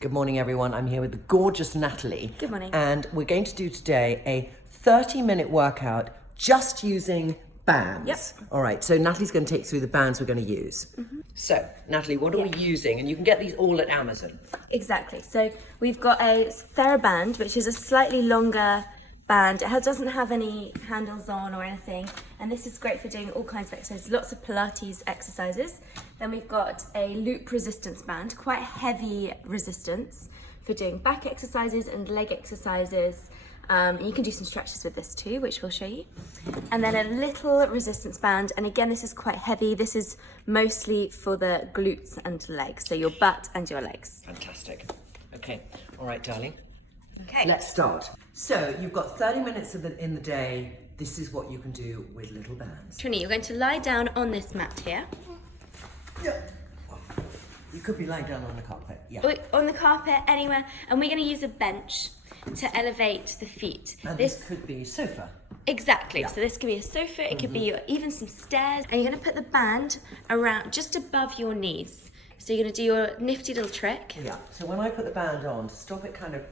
Good morning, everyone. I'm here with the gorgeous Natalie. Good morning. And we're going to do today a 30-minute workout just using bands. Yep. All right, so Natalie's going to take us through the bands we're going to use. So, Natalie, what are we using? And you can get these all at Amazon. Exactly. So we've got a TheraBand, which is a slightly longer band. It doesn't have any handles on or anything. And this is great for doing all kinds of exercises, lots of Pilates exercises. Then we've got a loop resistance band, quite heavy resistance for doing back exercises and leg exercises. You can do some stretches with this too, which we'll show you. And then a little resistance band. And again, this is quite heavy. This is mostly for the glutes and legs. So your butt and your legs. Fantastic. Okay. All right, darling. Okay. Let's start. So, you've got 30 minutes in the day. This is what you can do with little bands. Trinny, you're going to lie down on this mat here. Yeah. You could be lying down on the carpet. Yeah. Or on the carpet, anywhere. And we're going to use a bench to elevate the feet. And this could be a sofa. Exactly. Yeah. So this could be a sofa, it could be even some stairs. And you're going to put the band around just above your knees. So you're going to do your nifty little trick. Yeah. So when I put the band on, to stop it kind of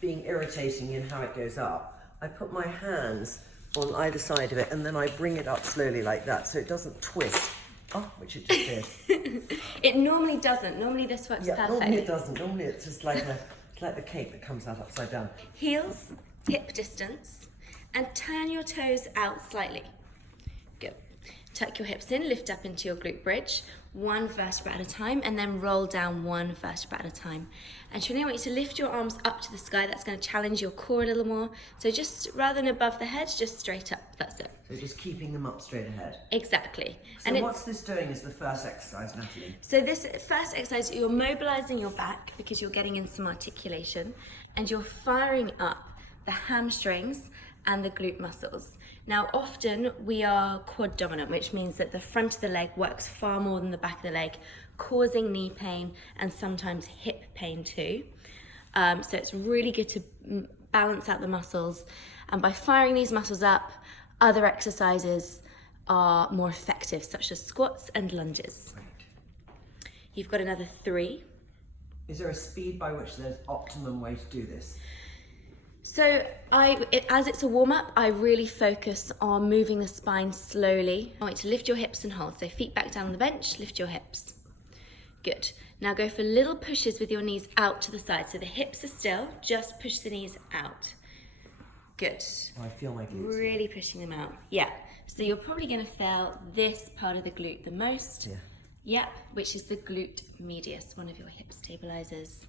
being irritating in how it goes up, I put my hands on either side of it and then I bring it up slowly like that so it doesn't twist. Oh, which it just did. It normally doesn't. Normally this works perfect. Normally it doesn't. Normally it's just like the cake that comes out upside down. Heels, hip distance, and turn your toes out slightly. Good. Tuck your hips in, lift up into your glute bridge, one vertebra at a time, and then roll down one vertebra at a time. And Trinny, I want you to lift your arms up to the sky. That's going to challenge your core a little more. So just rather than above the head, just straight up. That's it. So just keeping them up straight ahead. Exactly. So what's this doing as the first exercise, Natalie? So this first exercise, you're mobilizing your back because you're getting in some articulation and you're firing up the hamstrings and the glute muscles. Now, often we are quad dominant, which means that the front of the leg works far more than the back of the leg, causing knee pain and sometimes hip pain too. So it's really good to balance out the muscles. And by firing these muscles up, other exercises are more effective, such as squats and lunges. Right. You've got another 3. Is there a speed by which there's optimum way to do this? So as it's a warm-up, I really focus on moving the spine slowly. I want you to lift your hips and hold. So feet back down on the bench, lift your hips. Good. Now go for little pushes with your knees out to the side. So the hips are still, just push the knees out. Good. Oh, I feel my glutes. Really pushing them out. Yeah. So you're probably going to feel this part of the glute the most. Yeah. Yep, which is the glute medius, one of your hip stabilizers.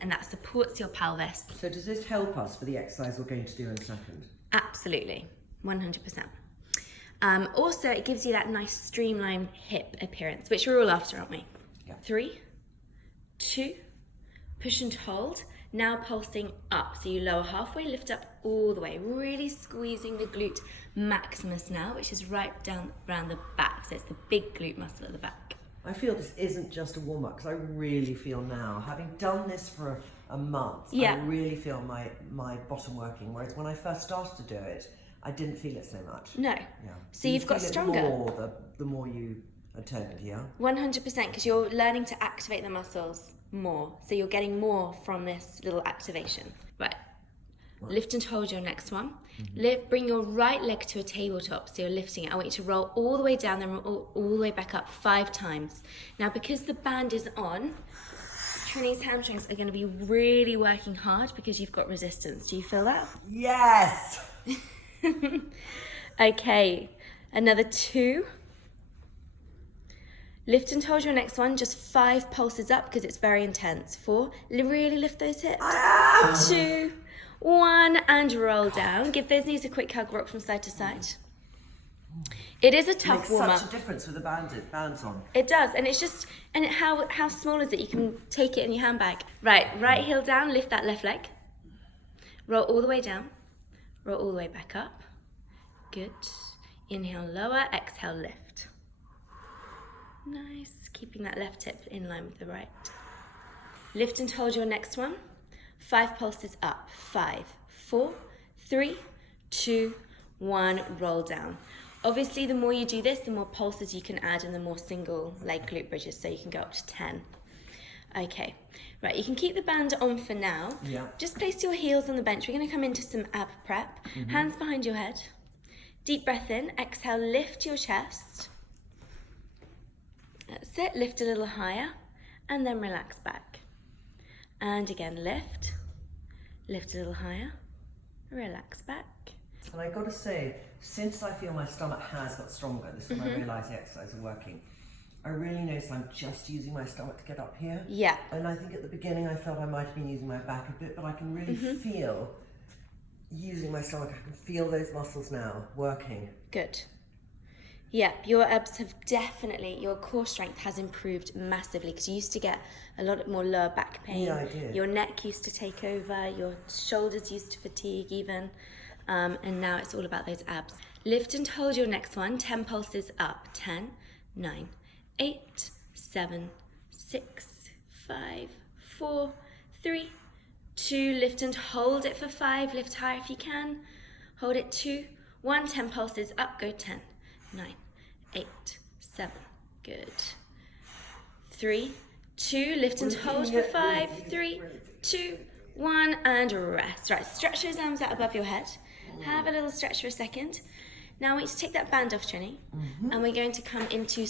And that supports your pelvis. So does this help us for the exercise we're going to do in a second? Absolutely, 100%. Also, it gives you that nice streamlined hip appearance, which we're all after, aren't we? Yeah. 3, 2, push and hold. Now pulsing up. So you lower halfway, lift up all the way, really squeezing the glute maximus now, which is right down around the back. So it's the big glute muscle at the back. I feel this isn't just a warm-up because I really feel now, having done this for a month, Yeah. I really feel my bottom working. Whereas when I first started to do it, I didn't feel it so much. No. Yeah. So you've got feel it stronger. more the more you attend, yeah? 100%, because you're learning to activate the muscles more. So you're getting more from this little activation. Right. Lift and hold your next one. Bring your right leg to a tabletop, so you're lifting it. I want you to roll all the way down, then roll all the way back up 5 times. Now, because the band is on, Trinny's hamstrings are going to be really working hard because you've got resistance. Do you feel that? Yes! Okay, another 2. Lift and hold your next one, just 5 pulses up because it's very intense. 4, really lift those hips. 2, 1, and roll down. Give those knees a quick hug, rock from side to side. It is a tough warm-up. It makes such a difference with the bands on. It does, and it's just, and how small is it? You can take it in your handbag. Right heel down, lift that left leg. Roll all the way down. Roll all the way back up. Good. Inhale, lower, exhale, lift. Nice, keeping that left hip in line with the right. Lift and hold your next one. 5 pulses up. 5, 4, 3, 2, 1, roll down. Obviously, the more you do this, the more pulses you can add and the more single leg glute bridges, so you can go up to 10. Okay, right, you can keep the band on for now. Yeah. Just place your heels on the bench. We're going to come into some ab prep. Hands behind your head. Deep breath in. Exhale, lift your chest. That's it. Lift a little higher and then relax back. And again, lift. Lift a little higher. Relax back. And I got to say, since I feel my stomach has got stronger, this is when I realise the exercises are working. I really notice I'm just using my stomach to get up here. Yeah. And I think at the beginning I felt I might have been using my back a bit, but I can really feel using my stomach. I can feel those muscles now working. Good. Yeah, your abs have definitely, your core strength has improved massively because you used to get a lot more lower back pain. Yeah, I did. Your neck used to take over, your shoulders used to fatigue even, and now it's all about those abs. Lift and hold your next one, 10 pulses up. 10, 9, 8, 7, 6, 5, 4, 3, 2. Lift and hold it for 5. Lift higher if you can. Hold it 2, 1. 10 pulses up. Go 10, 9, 8, 7. Good. 3, 2. Lift and hold for 5. 3, 2, 1. And rest. Right. Stretch those arms out above your head. Have a little stretch for a second. Now I want you to take that band off, Trinny, and we're going to come into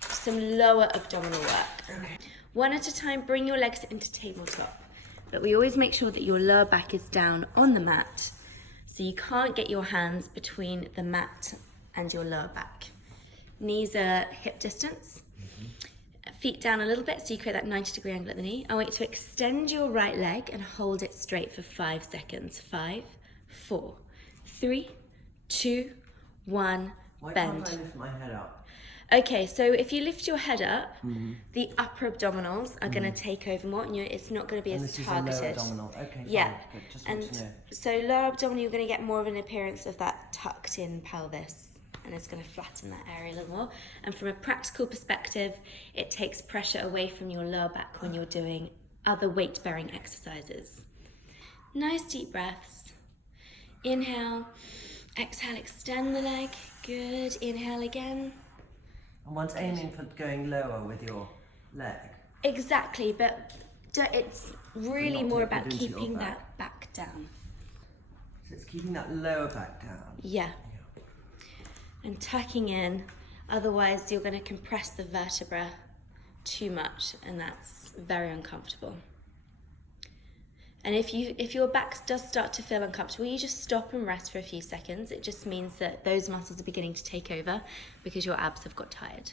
some lower abdominal work. Okay. One at a time, bring your legs into tabletop. But we always make sure that your lower back is down on the mat, so you can't get your hands between the mat and your lower back. Knees are hip distance. Feet down a little bit so you create that 90-degree angle at the knee. I want you to extend your right leg and hold it straight for 5 seconds. 5, 4, 3, 2, 1, Why bend. can't I lift my head up? Okay, so if you lift your head up, the upper abdominals are going to take over more, and it's not going to be And as this targeted. is a lower abdominal. Okay, Yeah, fine. Good. Just want and to know. so lower abdominal, you're going to get more of an appearance of that tucked in pelvis, and it's going to flatten that area a little more. And from a practical perspective, it takes pressure away from your lower back when you're doing other weight-bearing exercises. Nice deep breaths. Inhale, exhale, extend the leg. Good. Inhale again. And one's aiming for going lower with your leg. Exactly, but it's really Not more take about it into your keeping back. that back down. So it's keeping that lower back down. Yeah. And tucking in, otherwise you're going to compress the vertebra too much, and that's very uncomfortable. And if your back does start to feel uncomfortable, you just stop and rest for a few seconds. It just means that those muscles are beginning to take over because your abs have got tired.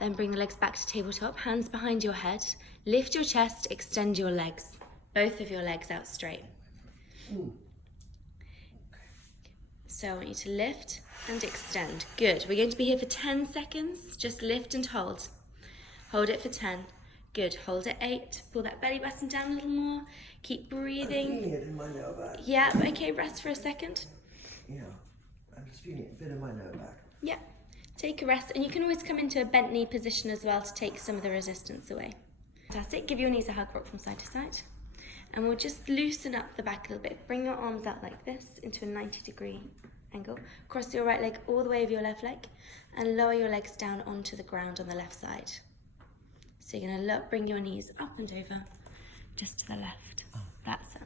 Then bring the legs back to tabletop, hands behind your head, lift your chest, extend your legs, both of your legs out straight. Ooh. So I want you to lift and extend. Good. We're going to be here for 10 seconds. Just lift and hold. Hold it for 10. Good. Hold it 8. Pull that belly button down a little more. Keep breathing. I'm feeling it in my lower back. Yeah, okay, rest for a second. Yeah, I'm just feeling it a bit in my lower back. Yeah, take a rest. And you can always come into a bent knee position as well to take some of the resistance away. Fantastic. Give your knees a hug, rock from side to side. And we'll just loosen up the back a little bit. Bring your arms out like this into a 90-degree angle. Cross your right leg all the way over your left leg and lower your legs down onto the ground on the left side. So you're going to bring your knees up and over just to the left. That's it.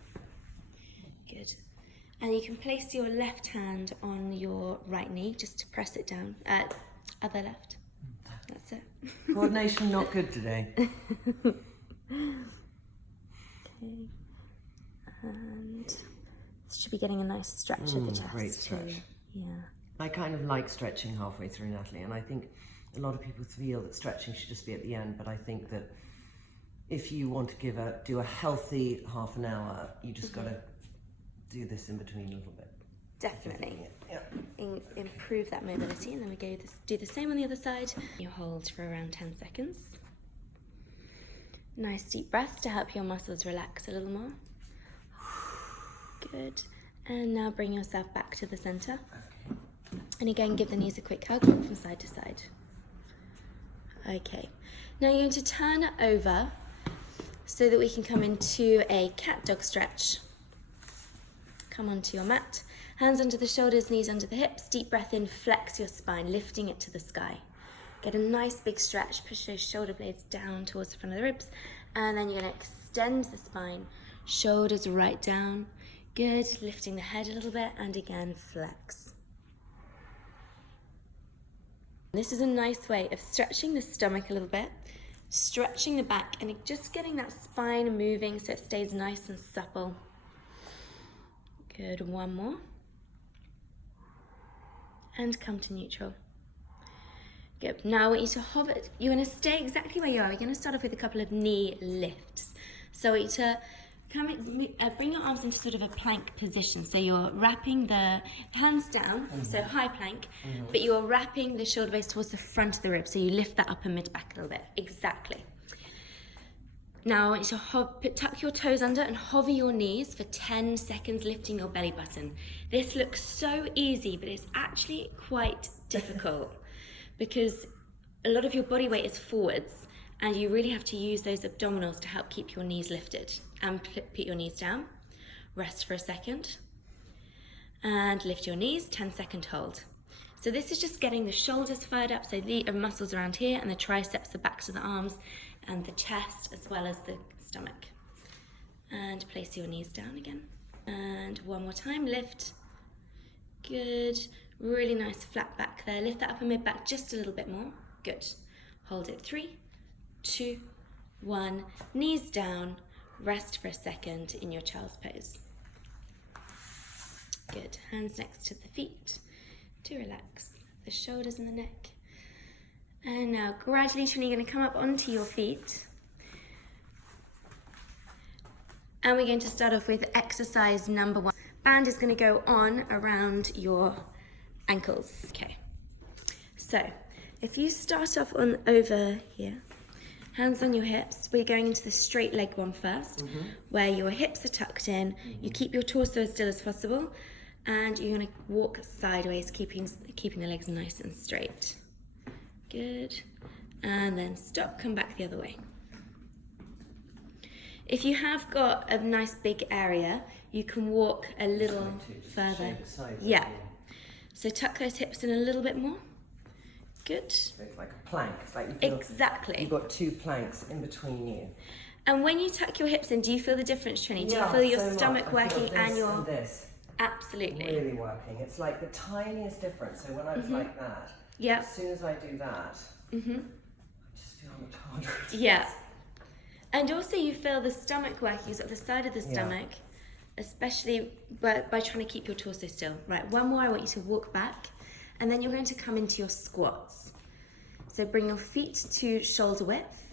Good. And you can place your left hand on your right knee just to press it down. Other left. That's it. Coordination not good today. Okay. And should be getting a nice stretch of the chest. Great stretch. Too. Yeah. I kind of like stretching halfway through, Natalie, and I think a lot of people feel that stretching should just be at the end, but I think that if you want to do a healthy half an hour, you just got to do this in between a little bit. Definitely. Yeah. Improve that mobility, and then we do the same on the other side. You hold for around 10 seconds. Nice deep breaths to help your muscles relax a little more. Good. And now bring yourself back to the center. Okay. And again, give the knees a quick hug, rock from side to side. Okay. Now you're going to turn over so that we can come into a cat dog stretch. Come onto your mat. Hands under the shoulders, knees under the hips. Deep breath in, flex your spine, lifting it to the sky. Get a nice big stretch, push those shoulder blades down towards the front of the ribs, And then you're gonna extend the spine, shoulders right down. Good, lifting the head a little bit, and again, flex. This is a nice way of stretching the stomach a little bit, stretching the back, and just getting that spine moving so it stays nice and supple. Good, one more. And come to neutral. Good, now I want you to hover, you're gonna stay exactly where you are. We're gonna start off with a couple of knee lifts. So I want you to bring your arms into sort of a plank position. So you're wrapping the hands down, so high plank, but you're wrapping the shoulder blades towards the front of the rib. So you lift that upper mid back a little bit. Exactly. Now I want you to tuck your toes under and hover your knees for 10 seconds, lifting your belly button. This looks so easy, but it's actually quite difficult because a lot of your body weight is forwards, and you really have to use those abdominals to help keep your knees lifted. And put your knees down, rest for a second, and lift your knees, 10-second hold. So this is just getting the shoulders fired up, so the muscles around here, and the triceps, the backs of the arms, and the chest, as well as the stomach. And place your knees down again. And one more time, lift. Good, really nice flat back there. Lift that upper mid back just a little bit more. Good. Hold it, 3, 2, 1, knees down. Rest for a second in your child's pose. Good, hands next to the feet to relax the shoulders and the neck. And now gradually, Trinny, you're going to come up onto your feet. And we're going to start off with exercise number 1. Band is going to go on around your ankles. Okay, so if you start off on over here, hands on your hips, we're going into the straight leg one first, where your hips are tucked in, you keep your torso as still as possible, and you're gonna walk sideways, keeping the legs nice and straight. Good, and then stop, come back the other way. If you have got a nice big area, you can walk a little further. Yeah, so tuck those hips in a little bit more. Good. So it's like a plank. It's like you feel exactly. You've got 2 planks in between you. And when you tuck your hips in, do you feel the difference, Trinny? Do you feel your stomach working and your... and this absolutely really working? It's like the tiniest difference. So when I was like that, as soon as I do that, I just feel much harder. Yeah. And also you feel the stomach working, so at the side of the stomach, especially by trying to keep your torso still. Right, one more, I want you to walk back. And then you're going to come into your squats. So bring your feet to shoulder width,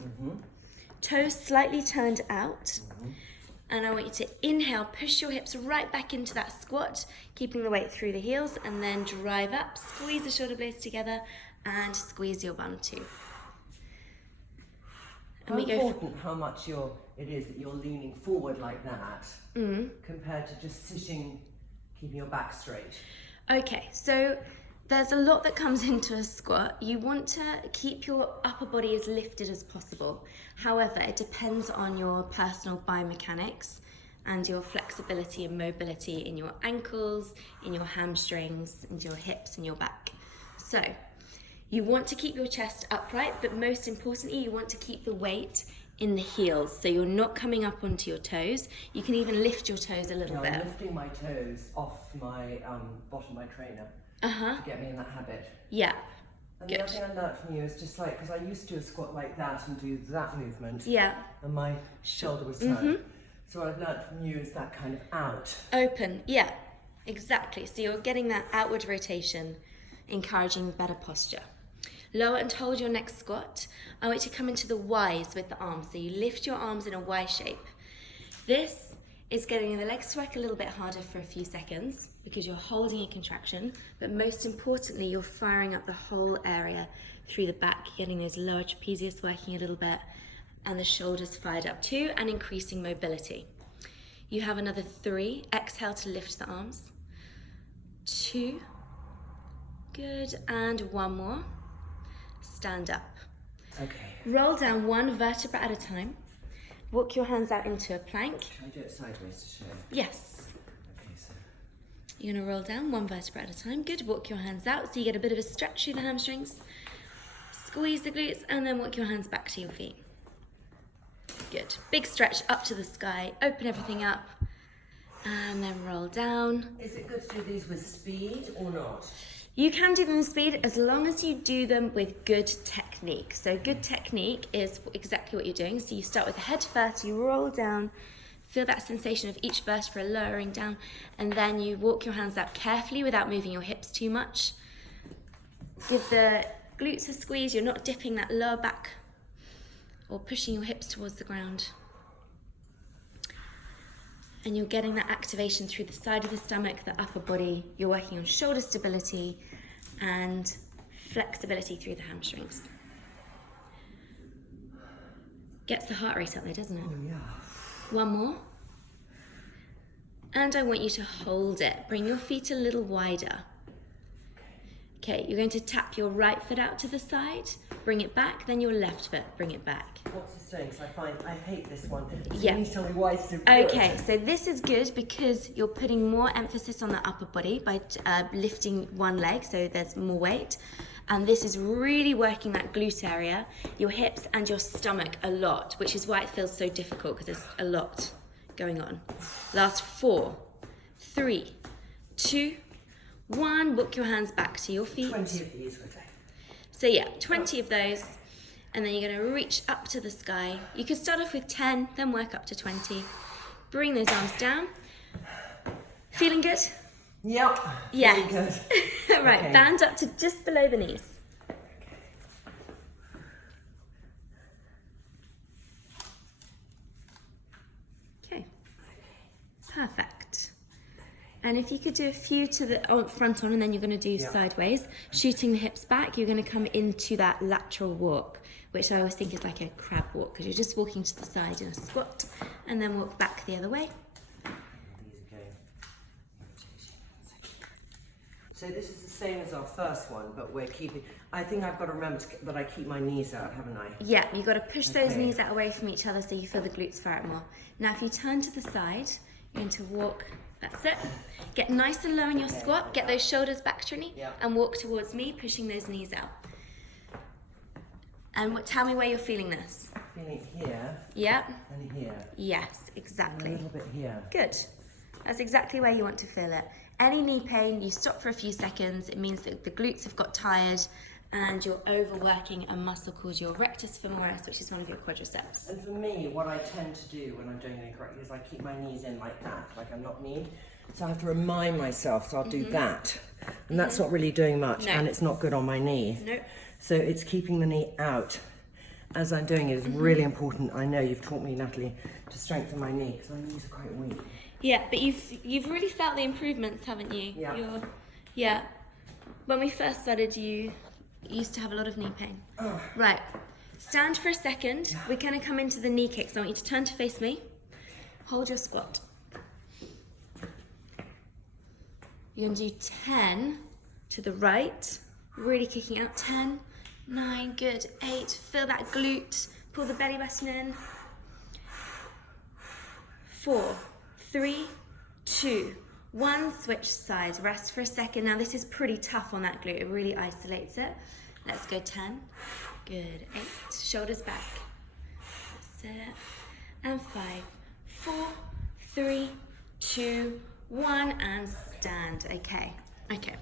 toes slightly turned out, and I want you to inhale, push your hips right back into that squat, keeping the weight through the heels, and then drive up, squeeze the shoulder blades together, and squeeze your bum too. And how important how much it is that you're leaning forward like that, compared to just sitting, keeping your back straight. Okay, so there's a lot that comes into a squat. You want to keep your upper body as lifted as possible. However, it depends on your personal biomechanics and your flexibility and mobility in your ankles, in your hamstrings, and your hips and your back. So you want to keep your chest upright, but most importantly, you want to keep the weight in the heels. So you're not coming up onto your toes. You can even lift your toes a little bit. I'm lifting my toes off my bottom of my trainer. To get me in that habit. Yeah. And the other thing I learned from you is just like, because I used to do a squat like that and do that movement. Yeah. And my shoulder was turned. So what I've learned from you is that kind of out. Open, yeah, exactly. So you're getting that outward rotation, encouraging better posture. Lower and hold your next squat. I want you to come into the Y's with the arms. So you lift your arms in a Y shape. This is getting the legs to work a little bit harder for a few seconds because you're holding a contraction, but most importantly, you're firing up the whole area through the back, getting those lower trapezius working a little bit, and the shoulders fired up too, and increasing mobility. You have another 3. Exhale to lift the arms. 2. Good, and 1 more. Stand up. Okay. Roll down 1 vertebra at a time. Walk your hands out into a plank. Can I do it sideways to show? Yes. Okay, so. You're gonna roll down 1 vertebra at a time. Good, walk your hands out so you get a bit of a stretch through the hamstrings. Squeeze the glutes and then walk your hands back to your feet. Good. Big stretch up to the sky. Open everything up. And then roll down. Is it good to do these with speed or not? You can do them with speed as long as you do them with good technique. So good technique is exactly what you're doing. So you start with the head first, you roll down, feel that sensation of each vertebra lowering down, and then you walk your hands out carefully without moving your hips too much. Give the glutes a squeeze. You're not dipping that lower back or pushing your hips towards the ground. And you're getting that activation through the side of the stomach, the upper body. You're working on shoulder stability and flexibility through the hamstrings. Gets the heart rate up there, doesn't it? Oh, yeah. One more. And I want you to hold it. Bring your feet a little wider. Okay, you're going to tap your right foot out to the side, bring it back, then your left foot, bring it back. What's this doing? Because I hate this one. So Yeah. You need to tell me why it's so good. Okay, so this is good because you're putting more emphasis on the upper body by lifting one leg, so there's more weight. And this is really working that glute area, your hips and your stomach a lot, which is why it feels so difficult because there's a lot going on. Last 4, 3, 2, 1. Walk your hands back to your feet. 20 of these, would I? So yeah, 20 of those. And then you're going to reach up to the sky. You could start off with 10, then work up to 20. Bring those arms down. Feeling good? Yep. Yes. Good. Right, Okay. band up to just below the knees. Okay. Perfect. And if you could do a few to the front on, and then you're going to do sideways, shooting the hips back, you're going to come into that lateral walk, which I always think is like a crab walk, because you're just walking to the side in a squat, and then walk back the other way. So this is the same as our first one, but we're keeping, I think I've got to remember that I keep my knees out, haven't I? Yeah, you've got to push those Okay. knees out away from each other so you feel the glutes fire out more. Now if you turn to the side, you're going to walk, that's it. Get nice and low in your squat, get those shoulders back, Trinny, and walk towards me, pushing those knees out. And tell me where you're feeling this. Feeling it here Yep. and here. Yes, And a exactly. little bit here. Good. That's exactly where you want to feel it. Any knee pain, you stop for a few seconds. It means that the glutes have got tired and you're overworking a muscle called your rectus femoris, which is one of your quadriceps. And for me, what I tend to do when I'm doing it correctly is I keep my knees in like that, like I'm not kneed. So I have to remind myself, so I'll do that. And that's not really doing much, No. and it's not good on my knee. Nope. So it's keeping the knee out as I'm doing it is really important. I know you've taught me, Natalie, to strengthen my knee, because my knees are quite weak. Yeah, but you've really felt the improvements, haven't you? Yeah. Yeah. When we first started, you used to have a lot of knee pain. Oh. Right. Stand for a second. We're going to come into the knee kicks. I want you to turn to face me. Hold your squat. You're going to do 10 to the right. Really kicking out. 10, 9, good. 8. Feel that glute. Pull the belly button in. 4, 3, 2, 1. Switch sides. Rest for a second. Now this is pretty tough on that glute. It really isolates it. Let's go 10. Good. 8. Shoulders back. That's it. And 5, 4, 3, 2, 1. And stand. Okay. Okay.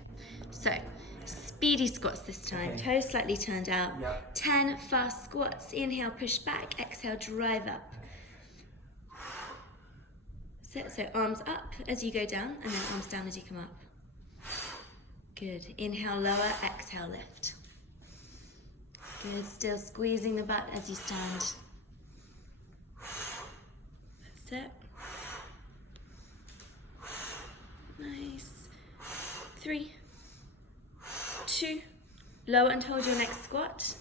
So speedy squats this time. Okay. Toes slightly turned out. Yep. 10 fast squats. Inhale, push back. Exhale, drive up. So arms up as you go down, and then arms down as you come up. Good. Inhale, lower. Exhale, lift. Good. Still squeezing the butt as you stand. That's it. Nice. 3, 2. Lower and hold your next squat.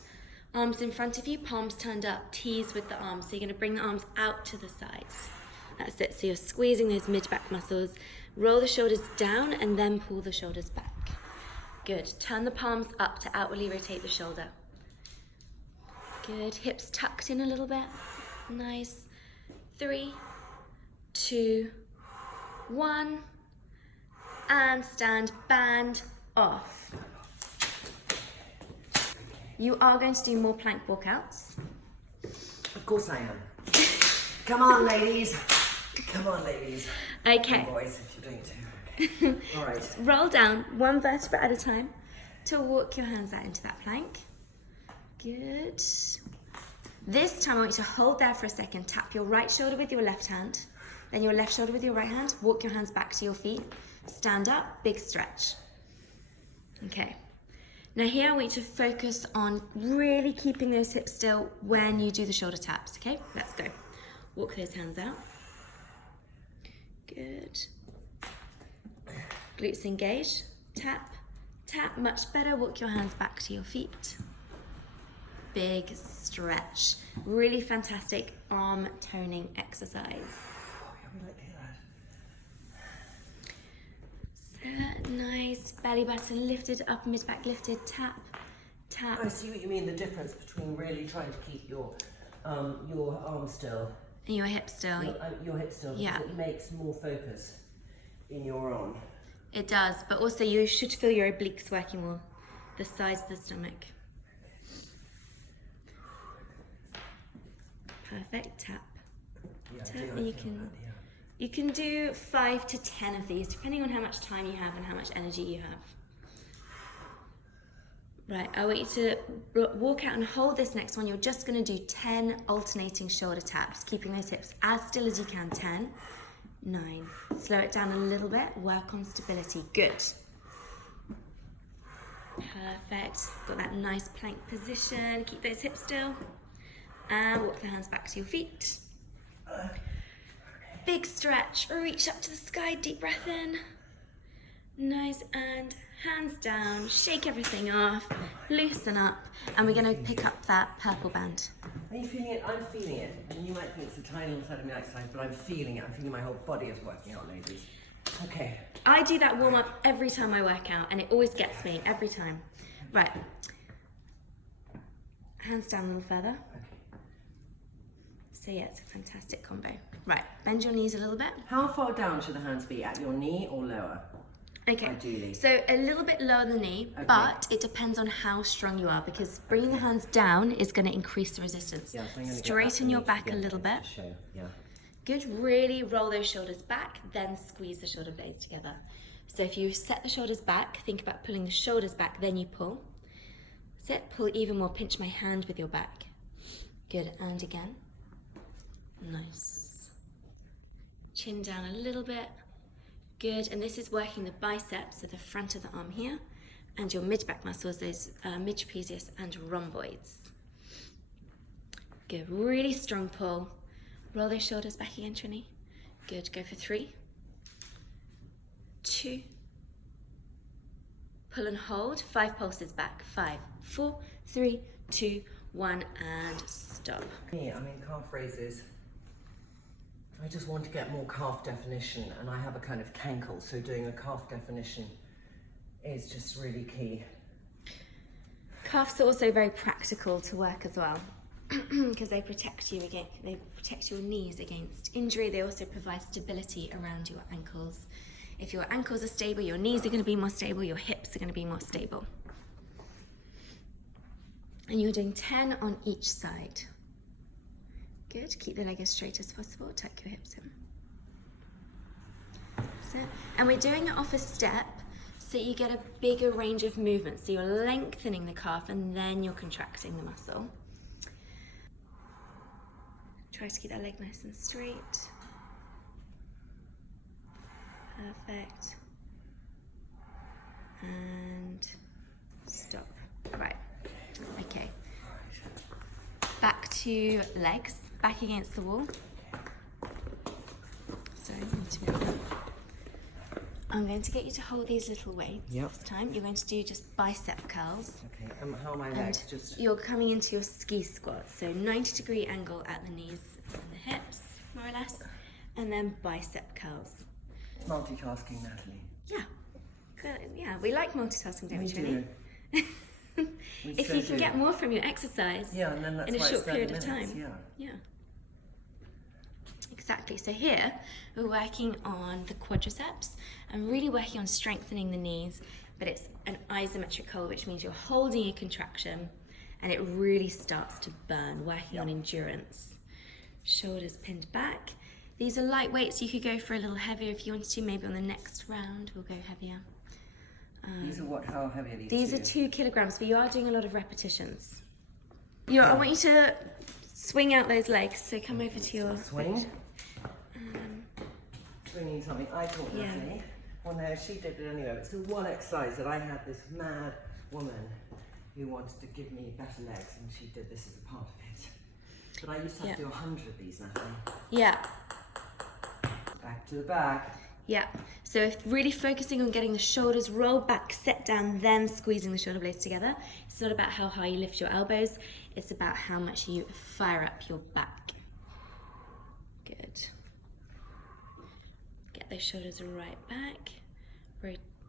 Arms in front of you, palms turned up. Tees with the arms. So you're going to bring the arms out to the sides. That's it. So you're squeezing those mid-back muscles. Roll the shoulders down and then pull the shoulders back. Good. Turn the palms up to outwardly rotate the shoulder. Good. Hips tucked in a little bit. Nice. 3, 2, 1. And stand, band off. You are going to do more plank walkouts. Of course I am. Come on, ladies. Come on, ladies. Okay. And boys, if you're doing too. Okay. All right. Roll down one vertebra at a time to walk your hands out into that plank. Good. This time I want you to hold there for a second. Tap your right shoulder with your left hand, then your left shoulder with your right hand. Walk your hands back to your feet. Stand up, big stretch. Okay. Now here I want you to focus on really keeping those hips still when you do the shoulder taps, okay? Let's go. Walk those hands out. Good. Glutes engaged. Tap, tap, much better. Walk your hands back to your feet. Big stretch. Really fantastic arm toning exercise. So nice. Belly button lifted, upper mid back lifted. Tap, tap. I see what you mean, the difference between really trying to keep your arm still. And your hip still. Your hip still, because Yeah. it makes more focus in your arm. It does, but also you should feel your obliques working more. The sides of the stomach. Perfect. Tap. Yeah, Tap, I do, and I you feel can that, yeah. you can do 5 to 10 of these, depending on how much time you have and how much energy you have. Right, I want you to walk out and hold this next one. You're just going to do 10 alternating shoulder taps, keeping those hips as still as you can. 10, 9. Slow it down a little bit. Work on stability. Good. Perfect. Got that nice plank position. Keep those hips still. And walk the hands back to your feet. Big stretch. Reach up to the sky. Deep breath in. Nice, and hands down. Shake everything off. Loosen up. And we're going to pick up that purple band. Are you feeling it? I'm feeling it. And you might think it's a tiny little side of me exercise, but I'm feeling it. I'm feeling my whole body is working out, ladies. Okay. I do that warm up every time I work out, and it always gets me, every time. Right. Hands down a little further. So yeah, it's a fantastic combo. Right, bend your knees a little bit. How far down should the hands be? At your knee or lower? Okay, Ideally. so a little bit lower than the knee, Okay. but it depends on how strong you are, because bringing the hands down is going to increase the resistance. Yeah, so I'm gonna get Straighten that your knee back a together little to bit. show, yeah. Good, really roll those shoulders back, then squeeze the shoulder blades together. So if you set the shoulders back, think about pulling the shoulders back, then you pull. Sit, pull even more, pinch my hand with your back. Good, and again. Nice. Chin down a little bit. Good, and this is working the biceps, so the front of the arm here, and your mid-back muscles, those mid-trapezius and rhomboids. Good, really strong pull. Roll those shoulders back again, Trinny. Good, go for 3, 2, pull and hold, 5 pulses back, 5, 4, 3, 2, 1, and stop. Me, I mean, calf raises. I just want to get more calf definition, and I have a kind of cankle, so doing a calf definition is just really key. Calves are also very practical to work as well, because they protect you against, they protect your knees against injury. They also provide stability around your ankles. If your ankles are stable, your knees are going to be more stable, your hips are going to be more stable. And you're doing 10 on each side. Good, keep the leg as straight as possible, tuck your hips in. So, and we're doing it off a step, so you get a bigger range of movement. So you're lengthening the calf and then you're contracting the muscle. Try to keep that leg nice and straight. Perfect. And stop. Right. Okay. Back to legs, back against the wall. So I'm going to get you to hold these little weights this time. You're going to do just bicep curls. Okay, how are my legs? Just You're coming into your ski squat, so 90-degree angle at the knees and the hips, more or less, and then bicep curls. multitasking, Natalie. Yeah. Good. Yeah, we like multitasking, don't we, We Trinny? do. If you can get more from your exercise Yeah, and then that's in a why short it's 30 period of minutes, time. Yeah. Yeah. Exactly. So here we're working on the quadriceps and really working on strengthening the knees, but it's an isometric hold, which means you're holding a contraction and it really starts to burn, working on endurance. Shoulders pinned back. These are light weights. You could go for a little heavier if you wanted to. Maybe on the next round we'll go heavier. These are what? How heavy are these? These are 2 kilograms, but you are doing a lot of repetitions. I want you to swing out those legs. So come over to your swing. Swinging something. I taught Natalie. Well, no, she did it anyway. It's the one exercise that I had this mad woman who wanted to give me better legs, and she did this as a part of it. But I used to have to do 100 of these, Natalie. Yeah. Back to the back. Yeah. So if really focusing on getting the shoulders rolled back, set down, then squeezing the shoulder blades together. It's not about how high you lift your elbows. It's about how much you fire up your back. Good. Get those shoulders right back.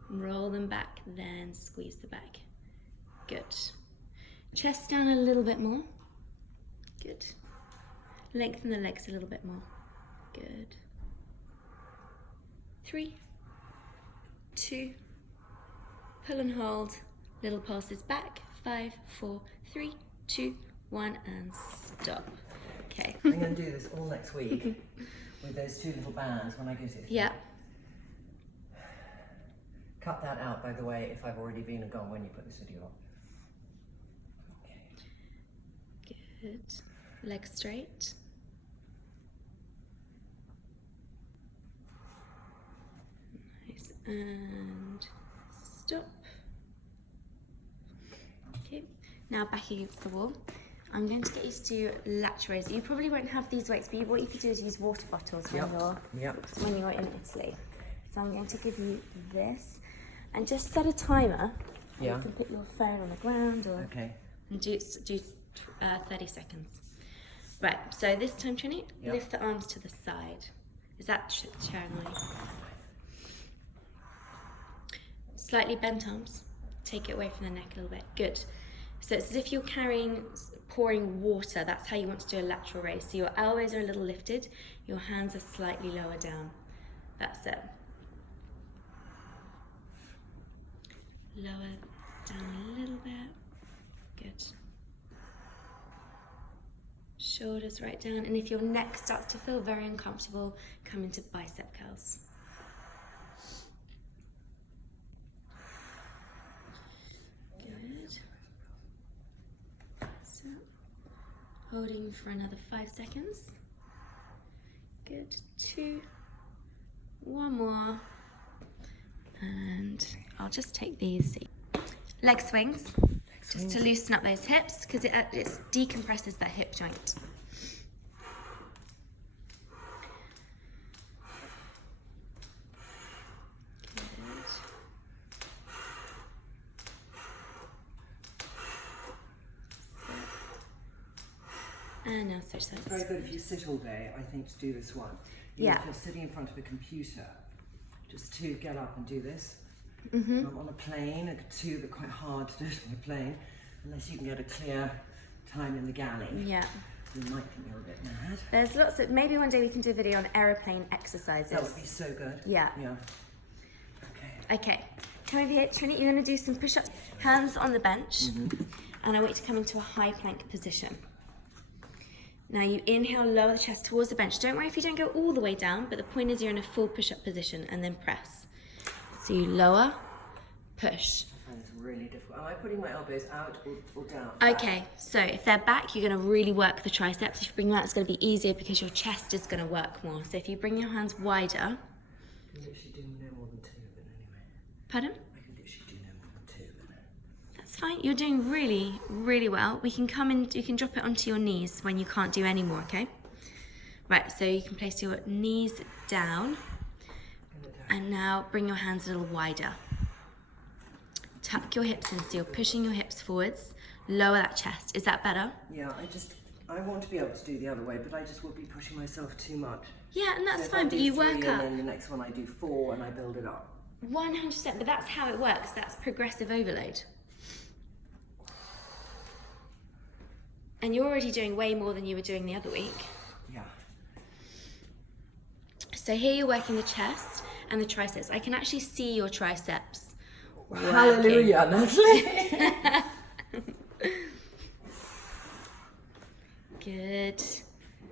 Roll them back, then squeeze the back. Good. Chest down a little bit more. Good. Lengthen the legs a little bit more. Good. 3, 2, pull and hold, little pulses back. 5, 4, 3, 2, 1, and stop. Okay. I'm going to do this all next week with those 2 little bands when I go to it. Yeah. Cut that out, by the way, if I've already been and gone when you put this video up. Okay. Good. Legs straight. Nice. And stop. Okay. Now back against the wall. I'm going to get you to do lateral raises. You probably won't have these weights, but what you could do is use water bottles when you're in Italy. So I'm going to give you this, and just set a timer. Yeah. You can put your phone on the ground or and do 30 seconds. Right. So this time, Trinny, lift the arms to the side. Is that chair annoying? Slightly bent arms. Take it away from the neck a little bit. Good. So it's as if you're pouring water. That's how you want to do a lateral raise. So your elbows are a little lifted, your hands are slightly lower down. That's it. Lower down a little bit. Good. Shoulders right down. And if your neck starts to feel very uncomfortable, come into bicep curls. Good. So, holding for another 5 seconds. Good. 2. 1 more. And I'll just take these leg swings, just to loosen up those hips, because it decompresses that hip joint. Good. And now switch sides. It's very good if you sit all day, I think, to do this one. If you're sitting in front of a computer, just to get up and do this. On a plane, a tube are quite hard to do it on a plane, unless you can get a clear time in the galley. Yeah. You might think you're a bit mad. There's lots of, maybe one day we can do a video on aeroplane exercises. That would be so good. Yeah. Yeah. Okay. Come over here, Trinny, you're gonna do some push-ups. Hands on the bench, and I want you to come into a high plank position. Now you inhale, lower the chest towards the bench. Don't worry if you don't go all the way down, but the point is you're in a full push-up position, and then press. So you lower, push. I find this really difficult. Am I putting my elbows out or down? Okay, so if they're back, you're going to really work the triceps. If you bring them out, it's going to be easier because your chest is going to work more. So if you bring your hands wider. I can literally do no more than 2 of it anyway. Pardon? I can literally do no more than 2 of it. That's fine. You're doing really, really well. We can come in, you can drop it onto your knees when you can't do any more, okay? Right, so you can place your knees down. And now bring your hands a little wider. Tuck your hips in, so you're pushing your hips forwards. Lower that chest. Is that better? Yeah, I want to be able to do the other way, but I just would be pushing myself too much. Yeah, and that's so fine, but you work and up. And then the next one I do 4 and I build it up. 100%, but that's how it works. That's progressive overload. And you're already doing way more than you were doing the other week. Yeah. So here you're working the chest and the triceps. I can actually see your triceps. Hallelujah, Natalie. Good.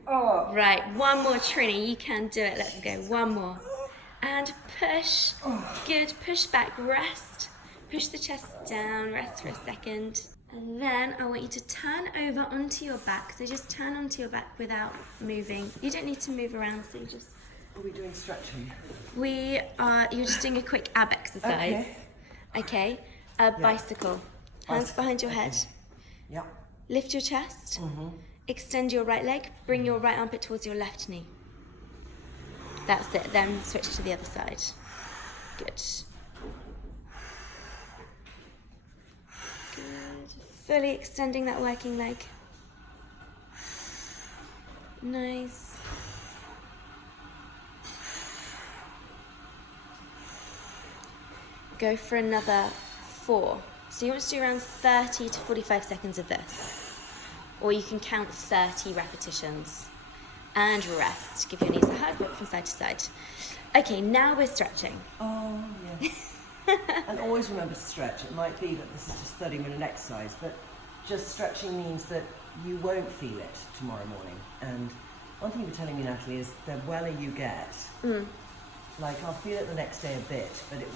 Oh, Right. one more, Trinny. You can do it. Let's go. One more. And push. Good. Push back. Rest. Push the chest down. Rest for a second. And then I want you to turn over onto your back. So just turn onto your back without moving. You don't need to move around. So you just... Are we doing stretching? You're just doing a quick ab exercise. Okay. Bicycle. Hands behind your head. Yeah. Lift your chest. Extend your right leg. Bring your right armpit towards your left knee. That's it. Then switch to the other side. Good. Good. Fully extending that working leg. Nice. Go for another 4. So you want to do around 30 to 45 seconds of this. Or you can count 30 repetitions. And rest. Give your knees a hug, walk from side to side. Okay, now we're stretching. Oh, yes. And always remember to stretch. It might be that this is just 30-minute exercise, but just stretching means that you won't feel it tomorrow morning. And one thing you were telling me, Natalie, is the weller you get, like I'll feel it the next day a bit, but it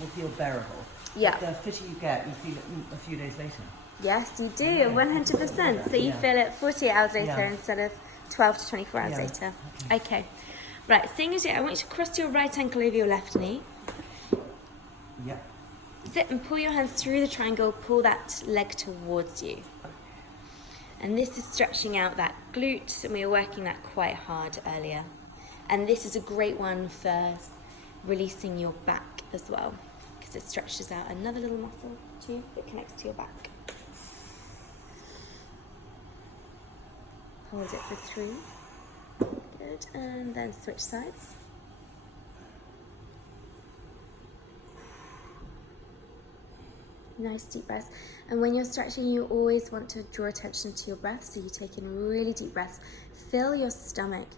will feel bearable. Yeah. But the fitter you get, you feel it a few days later. Yes, you do, 100%. So you feel it 48 hours later instead of 12 to 24 hours later. Okay. Right, seeing as I want you to cross your right ankle over your left knee. Yeah. Sit and pull your hands through the triangle, pull that leg towards you. And this is stretching out that glute, and we were working that quite hard earlier. And this is a great one for releasing your back as well, because it stretches out another little muscle too that connects to your back. Hold it for 3. Good, and then switch sides. Nice deep breaths. And when you're stretching, you always want to draw attention to your breath. So you take in really deep breaths. Fill your stomach.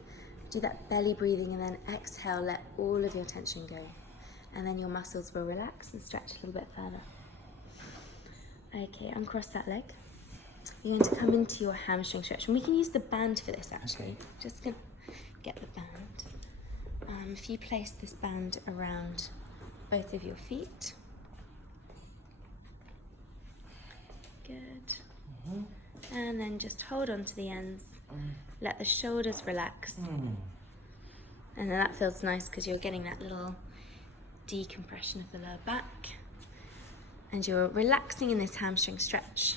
Do that belly breathing, and then exhale. Let all of your tension go. And then your muscles will relax and stretch a little bit further. Okay, uncross that leg. You're going to come into your hamstring stretch. And we can use the band for this, actually. Okay. Just going to get the band. If you place this band around both of your feet. Good. And then just hold on to the ends. Let the shoulders relax. And then that feels nice because you're getting that little decompression of the lower back. And you're relaxing in this hamstring stretch.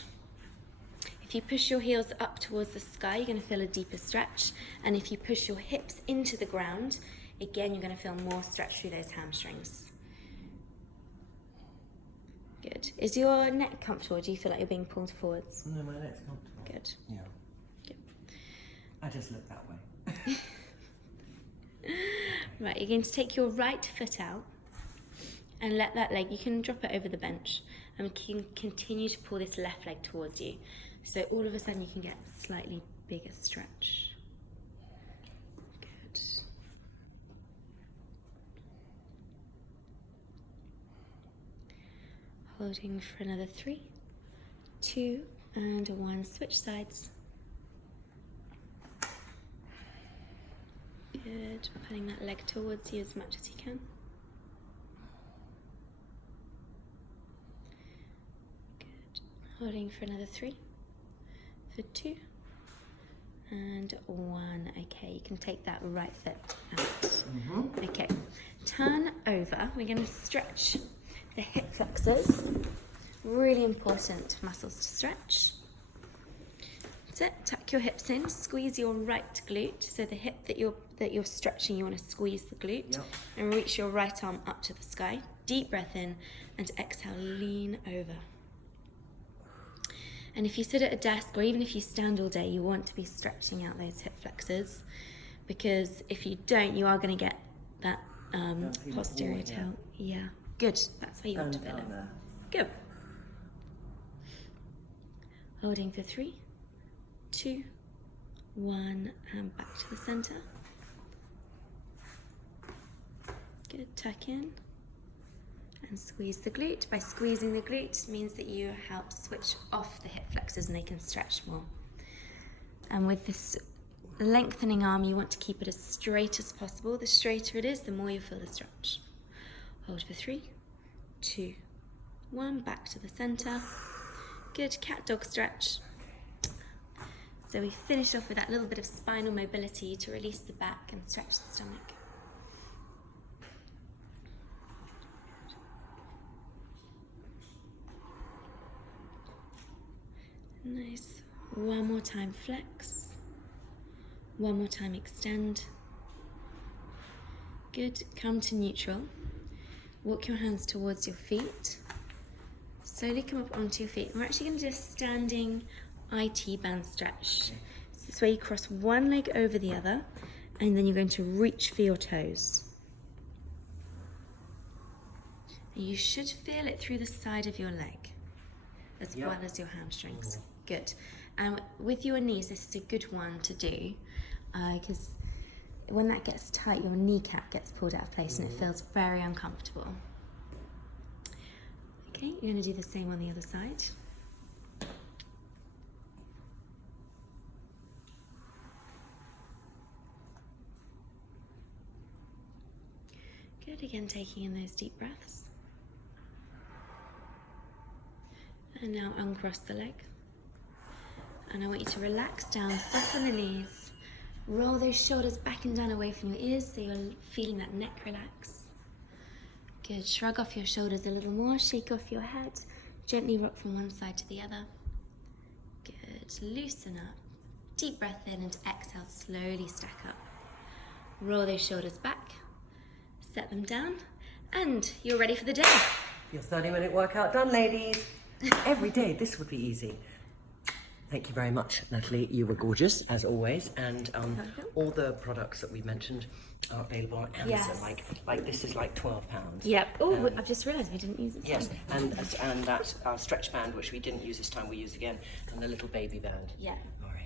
If you push your heels up towards the sky, you're going to feel a deeper stretch. And if you push your hips into the ground, again, you're going to feel more stretch through those hamstrings. Good. Is your neck comfortable? Do you feel like you're being pulled forwards? No, my neck's comfortable. Good. Yeah. Good. I just look that way. Right, you're going to take your right foot out and let that leg, you can drop it over the bench and can continue to pull this left leg towards you. So all of a sudden you can get a slightly bigger stretch. Good. Holding for another 3, 2, and 1. Switch sides. Good. Pulling that leg towards you as much as you can. Good. Holding for another 3, for 2, and 1. Okay, you can take that right foot out. Okay. Turn over. We're going to stretch the hip flexors. Really important muscles to stretch. That's it. Tuck your hips in. Squeeze your right glute. So the hip that you're stretching, you want to squeeze the glute and reach your right arm up to the sky. Deep breath in and exhale. Lean over. And if you sit at a desk or even if you stand all day, you want to be stretching out those hip flexors, because if you don't, you are going to get that posterior tail. Yeah. Good. That's where you want to feel it. Good. Holding for 3, 2, 1, and back to the center. Good. Tuck in and squeeze the glute. By squeezing the glute means that you help switch off the hip flexors and they can stretch more. And with this lengthening arm, you want to keep it as straight as possible. The straighter it is, the more you feel the stretch. Hold for 3, 2, 1, back to the center. Good, cat dog stretch. So we finish off with that little bit of spinal mobility to release the back and stretch the stomach. Nice. One more time, flex. One more time, extend. Good. Come to neutral. Walk your hands towards your feet. Slowly come up onto your feet. We're actually going to do a standing IT band stretch. So this way you cross one leg over the other, and then you're going to reach for your toes. And you should feel it through the side of your leg, as well as your hamstrings. Good. And with your knees, this is a good one to do, because when that gets tight, your kneecap gets pulled out of place and it feels very uncomfortable. Okay, you're going to do the same on the other side. Good, again taking in those deep breaths. And now uncross the leg. And I want you to relax down, soften the knees, roll those shoulders back and down away from your ears so you're feeling that neck relax. Good, shrug off your shoulders a little more, shake off your head, gently rock from one side to the other. Good, loosen up, deep breath in and exhale, slowly stack up. Roll those shoulders back, set them down, and you're ready for the day. Your 30-minute workout done, ladies. Every day, this would be easy. Thank you very much, Natalie. You were gorgeous, as always. And all the products that we mentioned are available on Amazon. Yes. Like this is like £12. Yep. Oh, I've just realised we didn't use it. Yes, and that stretch band, which we didn't use this time, we use again, and the little baby band. Yeah. All right.